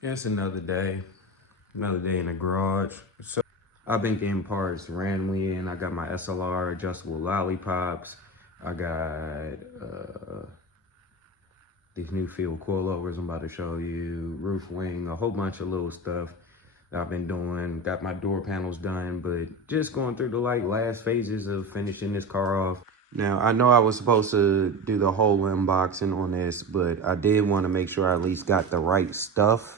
It's another day in the garage. So I've been getting parts randomly, and I got my SLR adjustable lollipops. I got these new Feal coilovers I'm about to show you, roof wing, a whole bunch of little stuff that I've been doing. Got my door panels done, but just going through the last phases of finishing this car off. Now, I know I was supposed to do the whole unboxing on this, but I did want to make sure I at least got the right stuff.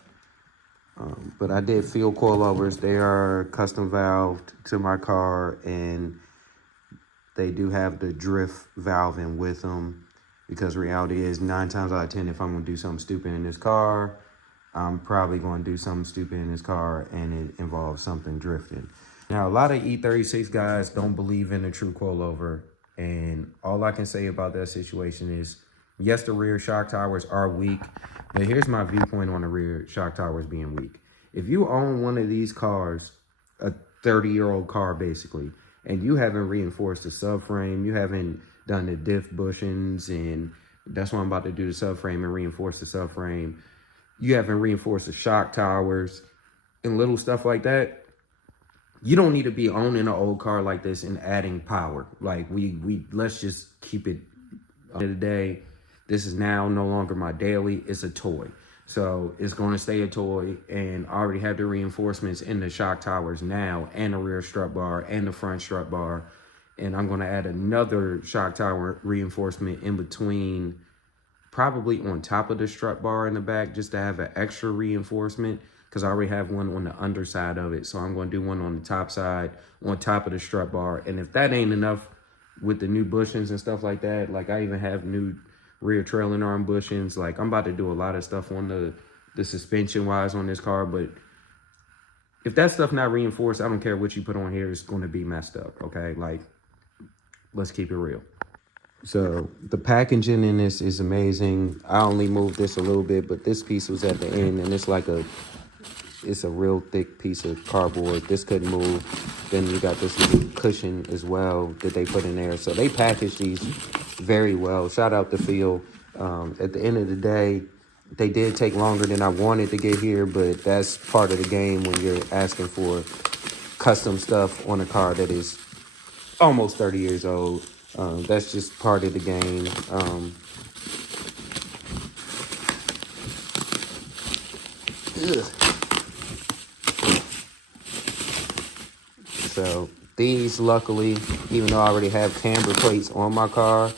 But I did Feal coilovers. They are custom valved to my car, and they do have the drift valve in with them, because reality is 9 times out of 10, if I'm going to do something stupid in this car, I'm probably going to do something stupid in this car, and it involves something drifting. Now, a lot of E36 guys don't believe in a true coilover, and all I can say about that situation is, yes, the rear shock towers are weak, but here's my viewpoint on the rear shock towers being weak. If you own one of these cars, a 30-year-old car basically, and you haven't reinforced the subframe, you haven't done the diff bushings, and that's why I'm about to do the subframe and reinforce the subframe. You haven't reinforced the shock towers and little stuff like that. You don't need to be owning an old car like this and adding power. Like let's just keep it. At the end of the day, this is now no longer my daily, it's a toy. So it's going to stay a toy, and I already have the reinforcements in the shock towers now, and the rear strut bar and the front strut bar. And I'm going to add another shock tower reinforcement in between, probably on top of the strut bar in the back, just to have an extra reinforcement, because I already have one on the underside of it. So I'm going to do one on the top side, on top of the strut bar. And if that ain't enough with the new bushings and stuff like that, like I even have new rear trailing arm bushings. Like I'm about to do a lot of stuff on the suspension wise on this car, but if that stuff not reinforced, I don't care what you put on here, it's going to be messed up. Okay, like let's keep it real. So the packaging in this is amazing. I only moved this a little bit, but this piece was at the end, and it's a real thick piece of cardboard. This couldn't move. Then you got this little cushion as well that they put in there. So they package these very well. Shout out to Feal. At the end of the day, they did take longer than I wanted to get here, but that's part of the game when you're asking for custom stuff on a car that is almost 30 years old. That's just part of the game. So these, luckily, even though I already have camber plates on my car,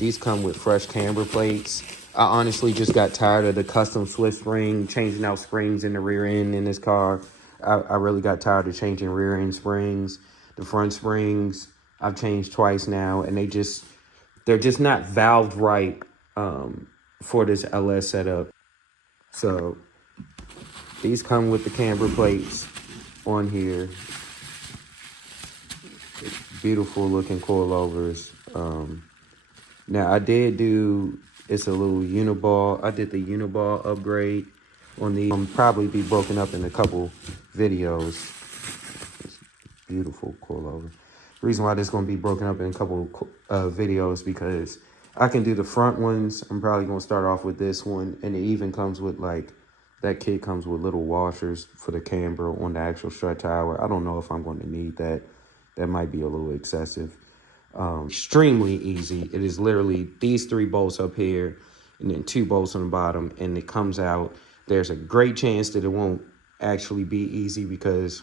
these come with fresh camber plates. I honestly just got tired of the custom Swiss spring, changing out springs in the rear end in this car. I really got tired of changing rear end springs. The front springs, I've changed twice now, and they're just not valved right for this LS setup. So these come with the camber plates on here. Beautiful looking coilovers. Now I did do, it's a little uniball. I did the uniball upgrade on the, probably be broken up in a couple videos. It's beautiful coilover. The reason why this is going to be broken up in a couple videos, because I can do the front ones. I'm probably going to start off with this one, and it even comes with like, that kit comes with little washers for the camber on the actual strut tower. I don't know if I'm going to need that. That might be a little excessive. Extremely easy. It is literally these 3 bolts up here and then 2 bolts on the bottom, and it comes out. There's a great chance that it won't actually be easy, because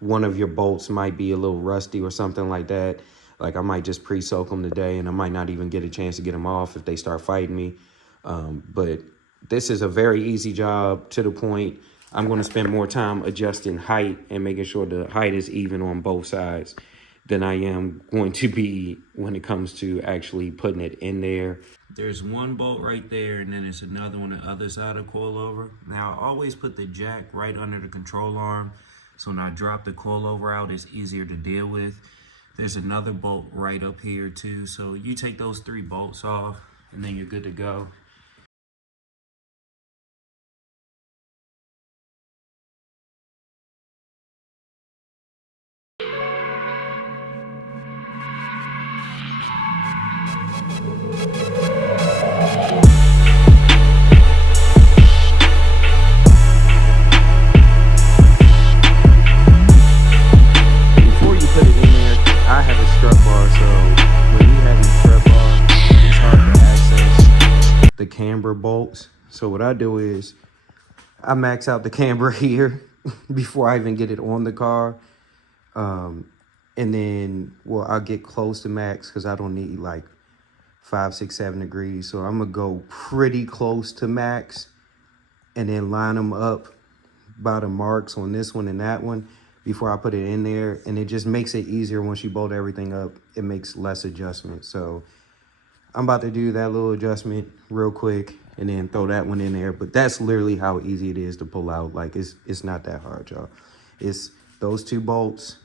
one of your bolts might be a little rusty or something like that. Like I might just pre-soak them today, and I might not even get a chance to get them off if they start fighting me. But this is a very easy job, to the point I'm going to spend more time adjusting height and making sure the height is even on both sides. than I am going to be when it comes to actually putting it in there. There's one bolt right there, and then there's another on the other side of the coilover. Now, I always put the jack right under the control arm, so when I drop the coilover out, it's easier to deal with. There's another bolt right up here too, so you take those 3 bolts off, and then you're good to go. The camber bolts. So what I do is I max out the camber here before I even get it on the car. And then, well, I'll get close to max because I don't need like 5, 6, 7 degrees. So I'm gonna go pretty close to max and then line them up by the marks on this one and that one before I put it in there. And it just makes it easier once you bolt everything up. It makes less adjustments. So I'm about to do that little adjustment real quick and then throw that one in there. But that's literally how easy it is to pull out. Like, it's not that hard, y'all. It's those 2 bolts,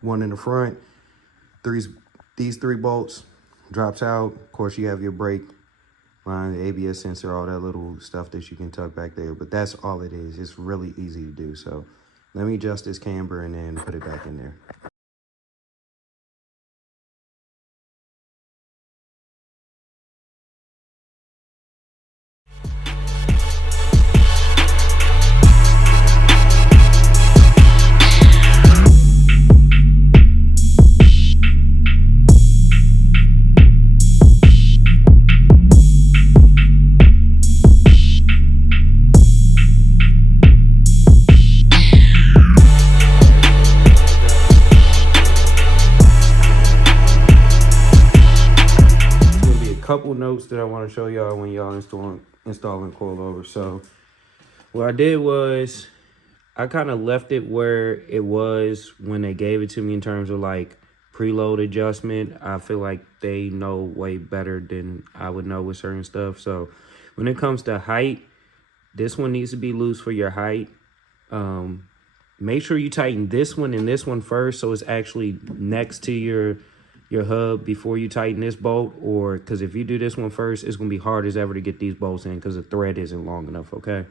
one in the front, these 3 bolts, drops out. Of course, you have your brake line, the ABS sensor, all that little stuff that you can tuck back there. But that's all it is. It's really easy to do. So let me adjust this camber and then put it back in there. Couple notes that I want to show y'all when y'all installing coilovers. So what I did was I kind of left it where it was when they gave it to me in terms of like preload adjustment. I feel like they know way better than I would know with certain stuff. So when it comes to height, this one needs to be loose for your height. Make sure you tighten this one and this one first so it's actually next to your hub before you tighten this bolt, or because if you do this one first, it's gonna be hard as ever to get these bolts in because the thread isn't long enough. Okay,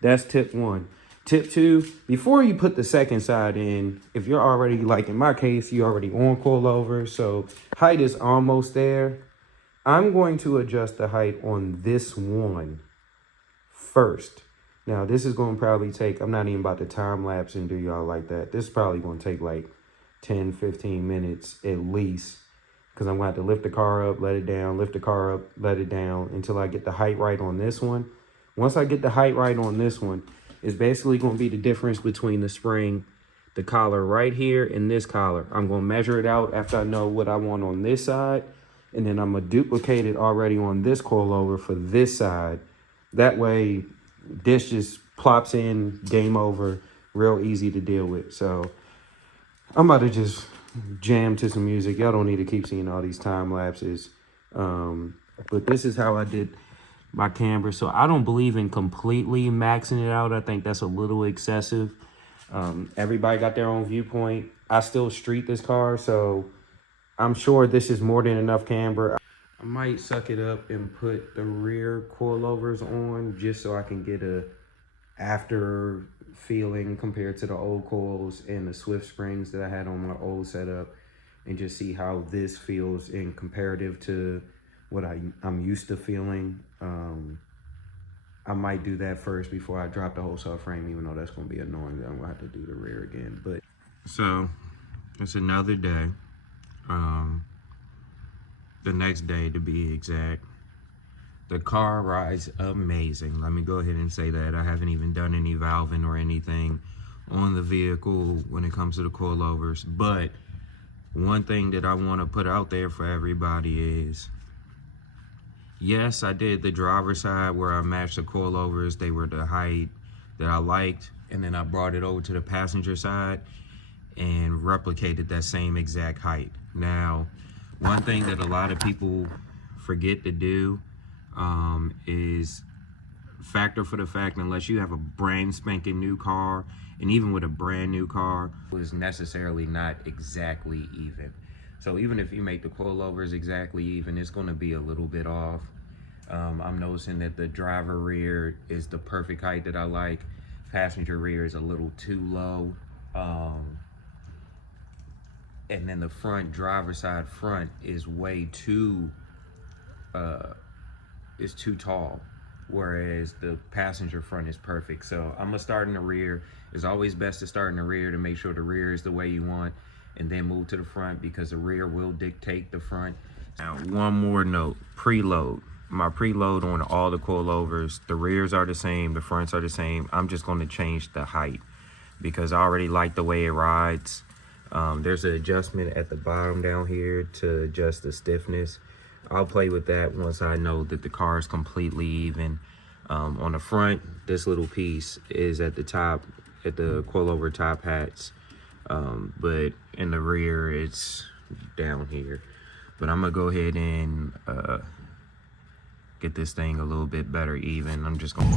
that's tip 1. Tip 2, before you put the second side in, if you're already, like in my case, you're already on coilover, so height is almost there, I'm going to adjust the height on this one first. Now this is going to probably take, I'm not even about to time lapse and do y'all like that. This is probably going to take like 10, 15 minutes at least, because I'm going to have to lift the car up, let it down, lift the car up, let it down until I get the height right on this one. Once I get the height right on this one, it's basically going to be the difference between the spring, the collar right here, and this collar. I'm going to measure it out after I know what I want on this side, and then I'm going to duplicate it already on this coilover for this side. That way, this just plops in, game over, real easy to deal with. So I'm about to just jam to some music. Y'all don't need to keep seeing all these time lapses. But this is how I did my camber. So I don't believe in completely maxing it out. I think that's a little excessive. Everybody got their own viewpoint. I still street this car, so I'm sure this is more than enough camber. I might suck it up and put the rear coilovers on just so I can get a after feeling compared to the old coils and the Swift springs that I had on my old setup, and just see how this feels in comparative to what I'm used to feeling. I might do that first before I drop the whole subframe, even though that's going to be annoying. I'm going to have to do the rear again. But so it's another day. The next day to be exact. The car rides amazing. Let me go ahead and say that. I haven't even done any valving or anything on the vehicle when it comes to the coilovers. But one thing that I want to put out there for everybody is, yes, I did the driver's side where I matched the coilovers. They were the height that I liked. And then I brought it over to the passenger side. and replicated that same exact height. Now, one thing that a lot of people forget to do is factor for the fact, unless you have a brand spanking new car, and even with a brand new car, is necessarily not exactly even. So even if you make the coilovers exactly even, it's going to be a little bit off. I'm noticing that the driver rear is the perfect height that I like. Passenger rear is a little too low. And then the front, driver side front, is way too, is too tall. Whereas the passenger front is perfect. So I'm gonna start in the rear. It's always best to start in the rear to make sure the rear is the way you want, and then move to the front, because the rear will dictate the front. Now, one more note, preload. My preload on all the coilovers, the rears are the same, the fronts are the same. I'm just gonna change the height because I already like the way it rides. There's an adjustment at the bottom down here to adjust the stiffness. I'll play with that once I know that the car is completely even. On the front, this little piece is at the top, at the coilover top hats. But in the rear, it's down here. But I'm gonna go ahead and get this thing a little bit better even. I'm just gonna